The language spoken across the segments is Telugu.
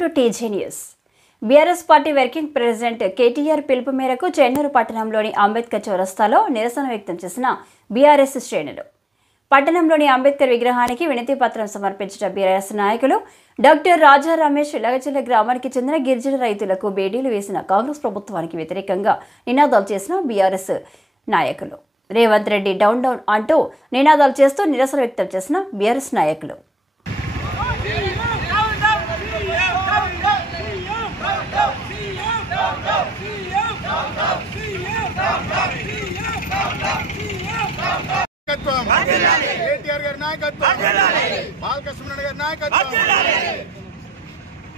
Welcome to TG news. BRS party working president KTR పిలుపు మేరకు చెన్నూరు పట్టణంలోని అంబేద్కర్ చౌరస్తాలో నిరసన వ్యక్తం చేసిన బీఆర్ఎస్ శ్రేణులు. పట్టణంలోని అంబేద్కర్ విగ్రహానికి వినతి పత్రం సమర్పించిన బీఆర్ఎస్ నాయకులు డాక్టర్ రాజా రమేష్ లగచర్ల గ్రామానికి చెందిన గిరిజన రైతులకు బేడీలు వేసిన కాంగ్రెస్ ప్రభుత్వానికి వ్యతిరేకంగా నినాదాలు చేసిన బీఆర్ఎస్ నాయకులు. రేవంత్ రెడ్డి డౌన్ డౌన్ అంటూ నినాదాలు చేస్తూ నిరసన వ్యక్తం చేసిన బీఆర్ఎస్ నాయకులు.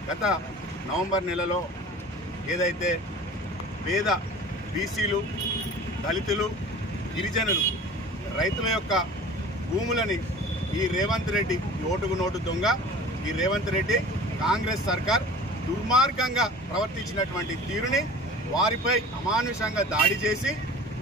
గత నవంబర్ నెలలో ఏదైతే పేద బీసీలు, దళితులు, గిరిజనులు రైతుల యొక్క భూములని ఈ రేవంత్ రెడ్డి ఓటుకు నోటు దొంగ, ఈ రేవంత్ రెడ్డి కాంగ్రెస్ సర్కార్ దుర్మార్గంగా ప్రవర్తించినటువంటి తీరుని, వారిపై అమానుషంగా దాడి చేసి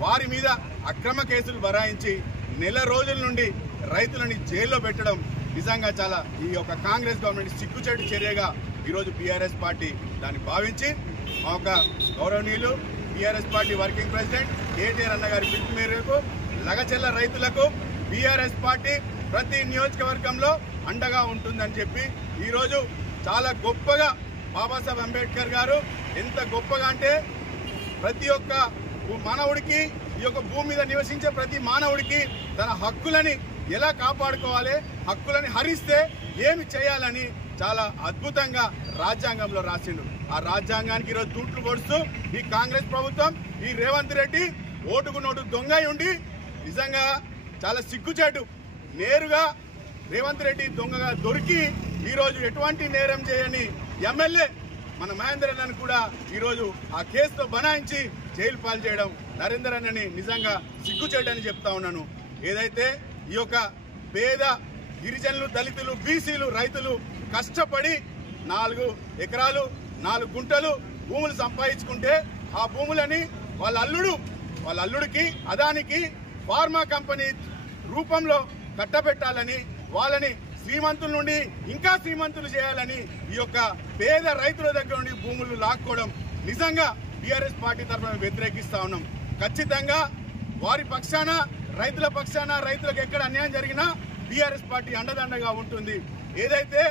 వారి మీద అక్రమ కేసులు బరాయించి నెల రోజుల నుండి రైతులని జైల్లో పెట్టడం నిజంగా చాలా ఈ యొక్క కాంగ్రెస్ గవర్నమెంట్ సిగ్గుచేటు చర్యగా ఈరోజు బీఆర్ఎస్ పార్టీ దాన్ని భావించి మా యొక్క గౌరవనీయులు BRS party working president KTR అన్న గారి పిలుపు మేరకు లగచెల్ల రైతులకు బీఆర్ఎస్ పార్టీ ప్రతి నియోజకవర్గంలో అండగా ఉంటుందని చెప్పి ఈరోజు చాలా గొప్పగా బాబాసాహెబ్ అంబేద్కర్ గారు ఎంత గొప్పగా అంటే ప్రతి ఒక్క మానవుడికి, ఈ యొక్క భూమి మీద నివసించే ప్రతి మానవుడికి తన హక్కులని ఎలా కాపాడుకోవాలి, హక్కులని హరిస్తే ఏమి చేయాలని చాలా అద్భుతంగా రాజ్యాంగంలో రాసిండు. ఆ రాజ్యాంగానికి ఈరోజు తూట్లు పొడుస్తూ ఈ కాంగ్రెస్ ప్రభుత్వం, ఈ రేవంత్ రెడ్డి ఓటుకు నోటు దొంగ ఉండి నిజంగా చాలా సిగ్గుచేటు. నేరుగా రేవంత్ రెడ్డి దొంగగా దొరికి ఈరోజు ఎటువంటి నేరం చేయని ఎమ్మెల్యే మన మహేందర్ అన్నని కూడా ఈరోజు ఆ కేసుతో బనాయించి జైలు పాలు చేయడం నరేందర్ అన్నని నిజంగా సిగ్గుచేటని చెప్తా ఉన్నాను. ఏదైతే ఈ యొక్క పేద గిరిజనులు, దళితులు, బీసీలు, రైతులు కష్టపడి 4 ఎకరాలు 4 గుంటలు భూములు సంపాదించుకుంటే ఆ భూములని వాళ్ళ అల్లుడికి అదానికి ఫార్మా కంపెనీ రూపంలో కట్టబెట్టాలని, వాళ్ళని శ్రీమంతుల నుండి ఇంకా శ్రీమంతులు చేయాలని ఈ యొక్క పేద రైతుల దగ్గర నుండి భూములు లాక్కోవడం నిజంగా బీఆర్ఎస్ పార్టీ తరఫున వ్యతిరేకిస్తా ఉన్నాం. ఖచ్చితంగా వారి పక్షాన, రైతుల పక్షాన, రైతులకు ఎక్కడ అన్యాయం జరిగినా బీఆర్ఎస్ పార్టీ అండదండగా ఉంటుంది. ఏదైతే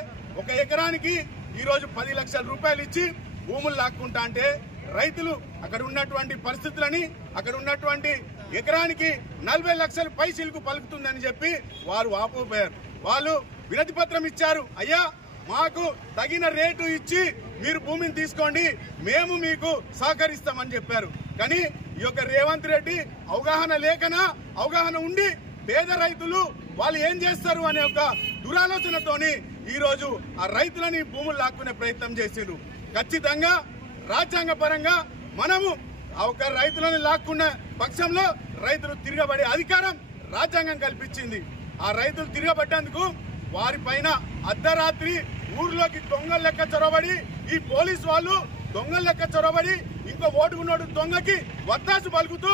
1 ఎకరానికి ఈరోజు 10 లక్షల రూపాయలు ఇచ్చి భూములు లాక్కుంటా అంటే రైతులు అక్కడ ఉన్నటువంటి పరిస్థితులని, అక్కడ ఉన్నటువంటి ఎకరానికి 40 లక్షల పైసలకు పలుకుతుందని చెప్పి వారు వాపోయారు. వాళ్ళు వినతి పత్రం ఇచ్చారు, అయ్యా మాకు తగిన రేటు ఇచ్చి మీరు భూమిని తీసుకోండి, మేము మీకు సహకరిస్తామని చెప్పారు. కానీ ఈ యొక్క రేవంత్ రెడ్డి అవగాహన ఉండి పేద రైతులు వాళ్ళు ఏం చేస్తారు అనే ఒక దురాలోచనతోని ఈరోజు ఆ రైతులని భూములు లాక్కునే ప్రయత్నం చేసిండ్రు. ఖచ్చితంగా రాజ్యాంగ పరంగా మనము ఒక రైతులను లాక్కున్న పక్షంలో రైతులు తిరగబడే అధికారం రాజ్యాంగం కల్పించింది. ఆ రైతులు తిరగబడ్డందుకు వారి పైన అర్ధరాత్రి ఊర్లోకి దొంగల లెక్క చొరబడి, ఈ పోలీసు వాళ్ళు దొంగల లెక్క చొరబడి ఇంకో ఓటుకున్నోడు దొంగకి వత్తాసు పలుకుతూ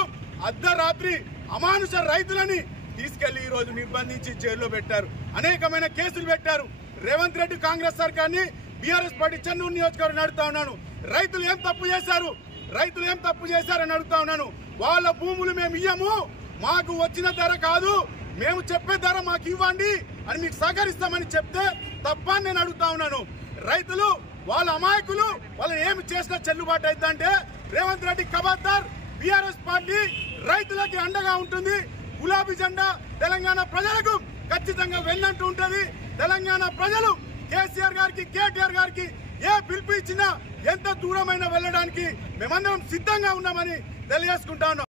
అర్ధరాత్రి అమానుష రైతులని తీసుకెళ్లి ఈ రోజు నిర్బంధించి జైల్లో పెట్టారు. అనేకమైన కేసులు పెట్టారు. రేవంత్ రెడ్డి కాంగ్రెస్ సర్కార్ని బీఆర్ఎస్ పార్టీ చెన్నూరు నియోజకవర్గం అడుగుతా ఉన్నాను, రైతులు ఏం తప్పు చేశారని అడుగుతా ఉన్నాను. వాళ్ళ భూములు మేము ఇయ్యము, మాకు వచ్చిన ధర కాదు, మేము చెప్పే ధర మాకు ఇవ్వండి అని మీకు సహకరిస్తామని చెప్తే తప్ప నేను అడుగుతా ఉన్నాను. రైతులు వాళ్ళ అమాయకులు, వాళ్ళని ఏమి చేసినా చెల్లుబాటు అవుతుందంటే రేవంత్ రెడ్డి ఖబర్దార్. బీఆర్ఎస్ పార్టీ రైతులకి అండగా ఉంటుంది. గులాబీ జెండా తెలంగాణ ప్రజలకు ఖచ్చితంగా వెన్నంటూ ఉంటుంది. తెలంగాణ ప్రజలు కేసీఆర్ గారికి, కేటీఆర్ గారికి ఏ పిలుపు ఇచ్చినా ఎంత దూరమైనా వెళ్ళడానికి మేమందరం సిద్ధంగా ఉన్నామని తెలియజేసుకుంటా ఉన్నాం.